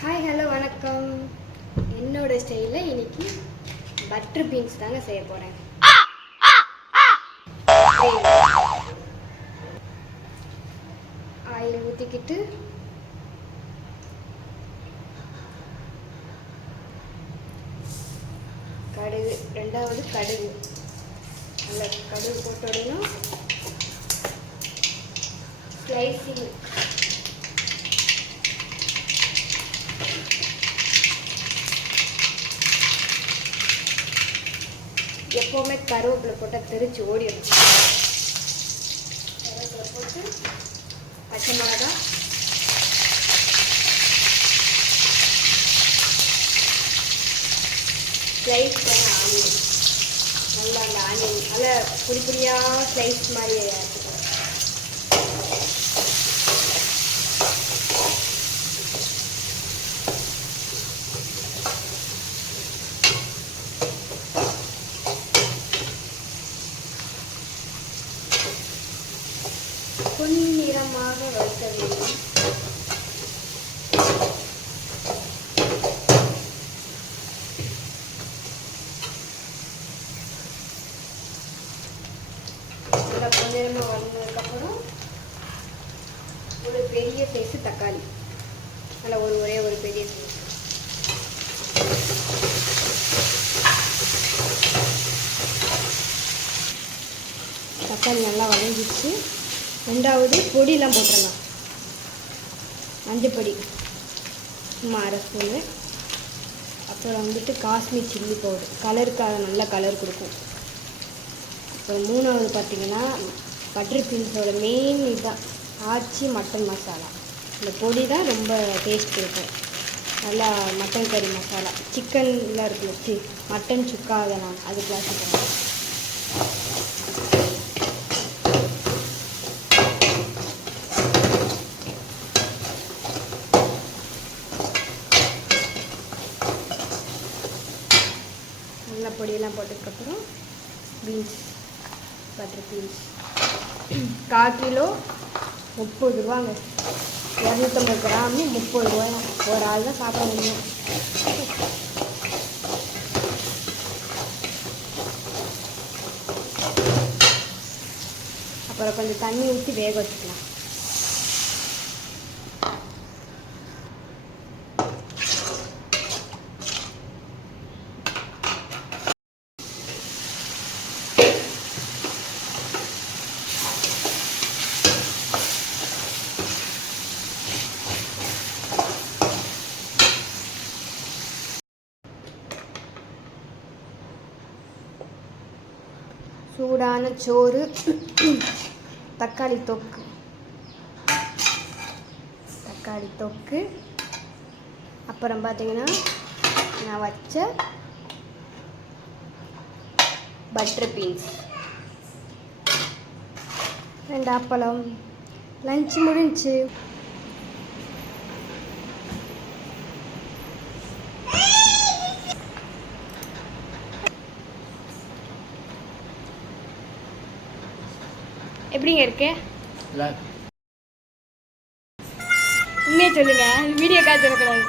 Hi hello வணக்கம். என்னோட ஸ்டைலில் இன்னைக்கு பட்டர் பீன்ஸ் தாங்க செய்ய போகிறேன். ஆயில் ஊற்றிக்கிட்டு கடுகு, ரெண்டாவது கடுகு, நல்ல கடுகு போட்டோடனும் ஸ்லைசிங் எப்போவுமே கருவேப்பிலை போட்டால் தெரிச்சு ஓடிடும். கருவேப்பிலை போட்டு பச்சை மிளகா, ஸ்லைஸ் பண்ண ஆனியன், நல்லா அந்த ஆனியன் நல்லா பொடி பொடியாக ஸ்லைஸ் மாதிரி ஆக்கிக்கணும். பொன்னிறமாக வறுக்க வேண்டும். நல்லா பொன்னிறமாக வளர்ந்ததுக்கப்புறம் ஒரு பெரிய சைஸு தக்காளி, நல்லா ஒரே ஒரு பெரிய சைஸ் தக்காளி நல்லா வதங்கிடுச்சு. ரெண்டாவது பொடியெலாம் போட்டுடலாம். மஞ்சப்பொடி சும்மா அரை ஸ்பூனு, அப்புறம் வந்துட்டு காஷ்மீர் சில்லி பவுடர், கலருக்காக நல்ல கலர் கொடுக்கும். அப்புறம் மூணாவது பார்த்திங்கன்னா பட்டர் பீன்ஸோட மெயின் இதுதான் ஆச்சி மட்டன் மசாலா. இந்த பொடி தான் ரொம்ப டேஸ்ட் கொடுக்கும். நல்லா மட்டன் கறி மசாலா, சிக்கன்லாம் இருக்குது, மட்டன் சுக்கா, அதெல்லாம் அதுக்கெலாம் சேர்க்கணும். நல்லா பொடியெல்லாம் போட்டதுக்கப்புறம் பீன்ஸ், பட்டர் பீன்ஸ் 1/4 கிலோ 30 ரூபாங்க. 250 கிராமு 30 ரூபாயா. ஒரு ஆள் தான் சாப்பிட முடியும். அப்புறம் கொஞ்சம் தண்ணி ஊற்றி வேக வச்சுக்கலாம். சூடான சோறு, தக்காளி தொக்கு, அப்புறம் பார்த்தீங்கன்னா நான் வச்ச பட்டர் பீன்ஸ், 2 அப்பளம். லஞ்ச் முடிஞ்சிச்சு. எப்படிங்க இருக்கு? உண்மையை சொல்லுங்க, வீடியோ கால் சொல்லக்கூடாது.